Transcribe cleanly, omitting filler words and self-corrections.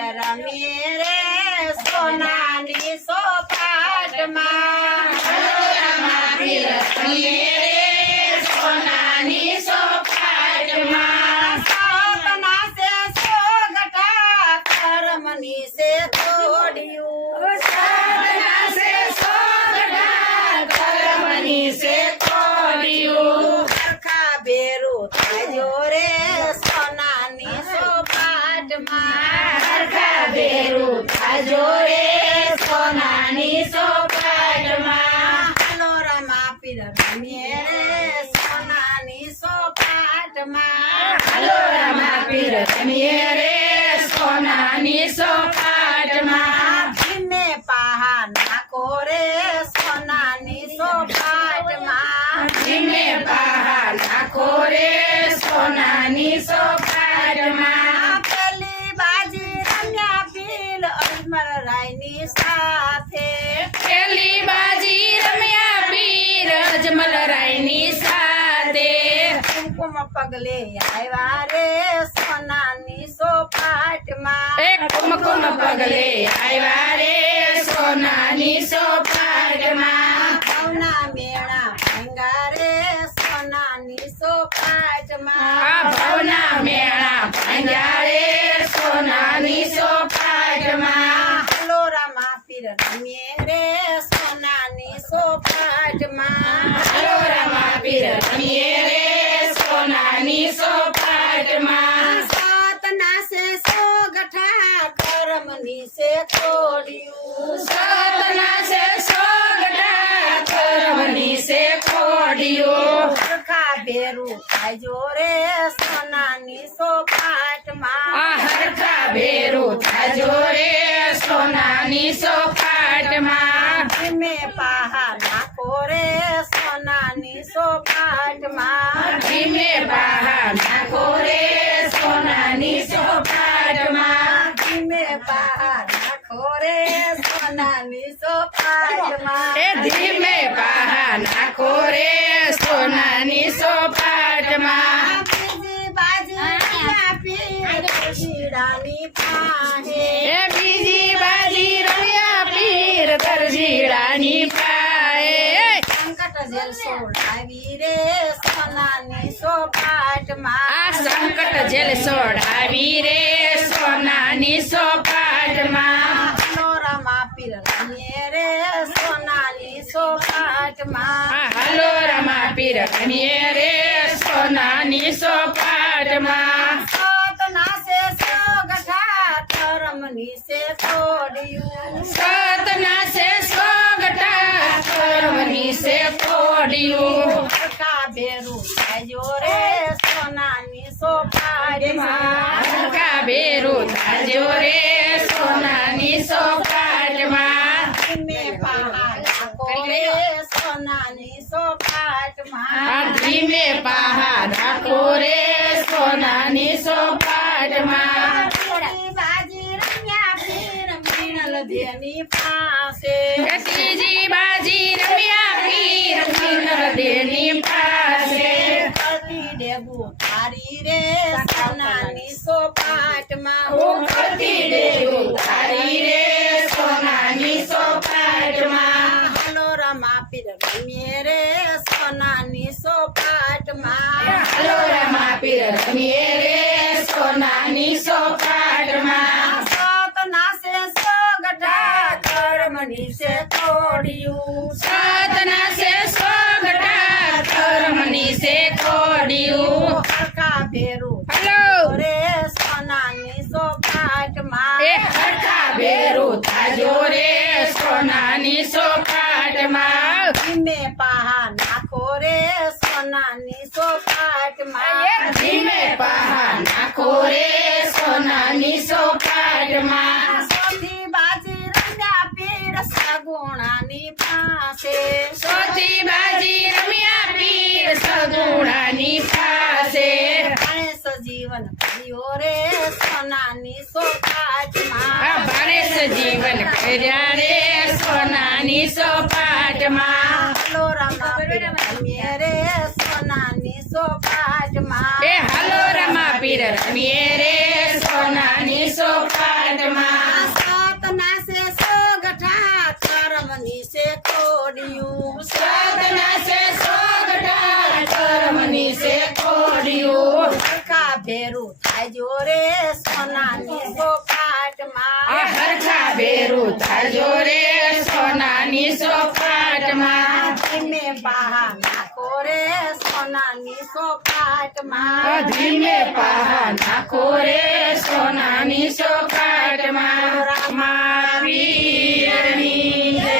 રમીએ રે સોનાની સોપાટમાં રમા પીર રમીએ રે સોનાની સોપાટમાં સાતના છે સોગઠા કરમની છે તોડ્યું સાધના છે સોગઠા કર્મની છે કોડિયું સરખા બેરું થાજો રે સોનાની સોપાટમાં હરખા બેરું થાજો રે સોનાની સોપાટમાં હાલો રમા પીર રમીએ રે સોનાની સોપાટમાં હાલો રમા પીર રમીએ રે સોનાની સોપાટમાં ધીમે પાહા નાખો રે સોનાની સોપાટમાં ધીમે બહાર નાખો રે સોનાની સોપાટમાં પેલી બાજી રમ્યા પીલ અજમલ રાયની સાથે પેલી બાજી રમ્યા પીર અજમલરાયની સાથે કુમકુમ પગલે આવ્યા રે સોનાની સોપાટમાં એક કુમકુમ પગલે આવ્યા રે સોનાની સોપાટમાં ભાવના મેળા ભાંગા રે સોનાની સોપાટમાં આ ભાવના મેળા ભાંગ્યા રે સોનાની સોપાટમાં હાલો રમા પીર રમીએ રે સોનાની સોપાટમાં હાલો રમા પીર રમીએ રે સોનાની સોપાટમાં સાતના છે સોગઠા કરમની છે તોડ્યું સાતના છે સોગઠા કર્મની છે કોડિયું સરખા બેરું થાજો રે સોનાની સોપાટમાં આ હરખા બેરું થાજો રે સોનાની સોપાટમાં ધીમે પાહા નાખો રે સોનાની સોપાટમાં ધીમે બહાર નાખો રે સોનાની સોપાટમાં ધીમે પાહા નાખો રે સોનાની સોપાટમાં એ ધીમે બહાર નાખો રે સોનાની સોપાટમાં બીજી બાજી રમ્યા પીર શીડાની પાસે એ બીજી બાજી રમ્યા પીર દરજીડાની પાએ સંકટ જેલ સોડાવી રે સોનાની સોપાટમાં આ સંકટ જેલ સોડાવી રે સોનાની સોપાટમાં હાલો રમા પીર રમીએ રે સોનાની સોપાટમાં આ હાલો રમા પીર રમીએ રે સોનાની સોપાટમાં સાતના છે સોગઠા કરમની છે તોડ્યું સતના છે સોગઠા કર્મની છે કોડિયું સરખા બેરું થાજો રે સોનાની સોપાટમાં હરખા બેરું થાજો રે સોનાની સોપાટમાં ધીમે પાહા નાખો રે સોનાની સોપાટમાં આ ધીમે બહાર નાખો રે સોનાની સોપાટમાં બીજી બાજી રમ્યા પીર મીણલ દેની પાસે એ ત્રીજી બાજી રમ્યા પીર કિન્નર દેની પાસે કરતી ડેગું તારી રે સોનાની સોપાટમાં હું કરતી ડેગું તારી રે સોનાની સોપાટમાં હાલો રમા પીર રમીએ રે સોનાની સોપાટમાં હાલો રમા પીર રમીએ રે સોનાની સોપાટમાં સાતના છે સોગઠા કર્મની છે તોડ્યું સાતના છે સોગઠા કર્મની છે કોડિયું સરખા બેરું હાલો રે સોનાની સોપાટમાં એ હરખા બેરું થાજો રે સોનાની સોપાટમાં ધીમે પાહા નાખો રે સોનાની સોપાટમાં ધીમે બહાર નાખો રે સોનાની સોપાટમાં સોથી બાજી રમ્યા પીર સગુણાની પાસે સોતી બાજી રમ્યા પીર સગુણાની પાસે ગણેશ જીવન કર્યો રે સોનાની સોપાટમાં આ ભાણેશ જીવન કર્યા રે સોનાની સોપાટમાં હાલો રમા પીર રમીએ રે સોનાની સોપાટમાં એ હાલો રમા પીર રમીએ રે સોનાની સોપાટમાં સોપાટમાં સતના છે સોગઠા કર્મની છે ખોડિયું સતના છે સોગઠા કર્મની છે ખોડિયું હરખા ભેરું થાજો રે સોનાની સોપાટમાં આ હરખા ભેરું થાજો રે સોનાની સોપાટમાં ધીમે બહાર નાખો રે સોનાની સોપાટમાં ધીમે પા નાખો રે સોનાની સોપાટમાં રામા પીરની જય